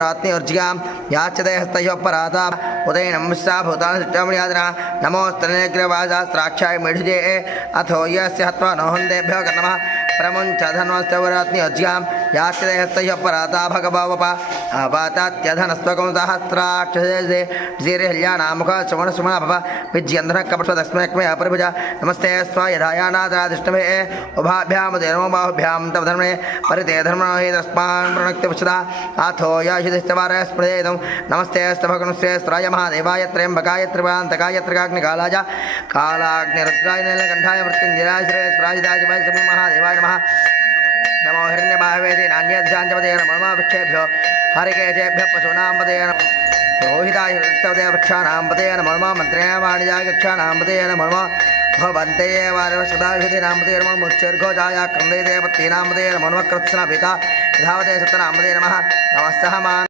रात्निर्जिगां याचते हस्तयोपराता उदयनं मिश्रा भूतानश्चामणियादना नमोस्तनेग्रवाजास्त्राक्षाय मेढुजे अथो यस्य हत्वा नोहन्देभ्यो नमः प्रमुञ्च धन्वस्तवरात्निर्जिगां याचते हस्तयोपराता भगवावपा आवातात्यधनस्त्वकं सहस्राक्षसे जीर्हल्यानामुख सुमनसुमना भव विज्यन्धनः कपटस्मैक्मे अपरिभुजा नमस्ते स्व यधायानादादिष्टमे उभाभ्यामुदेनो बाहुभ्यां तव धर्मे परिते धर्मणो हि तस्मान् प्रणक्तिवशदा अथो याशिस्तेदं नमस्ते भगवन्श्रे स्त्राय महादेवाय त्र्यंबकाय त्रिवान्तकाय त्रिकाग्निकालाय कालाग्निरुद्राय नीलकण्ठाय मृत्युञ्जयाय श्रेयस्राजिदाय महादेवाय नमः नमो हिरण्यबाहवेदि नान्यध्याञ्जपदे नमो वृक्षेभ्यो हरिकेशेभ्यः पशूनां रोहिताय वृक्षाणां पदे नमो मन्त्रेण वाणिजाय कक्षाणां पदे नमो भवन्ते वारसदाभिधीनां पदे नमो मुच्चर्घोजाय क्रन्दे देवतीनां पदे नमो कृत्स्नपिता यथावते सत्यनां पदे नमः नमस्तः मान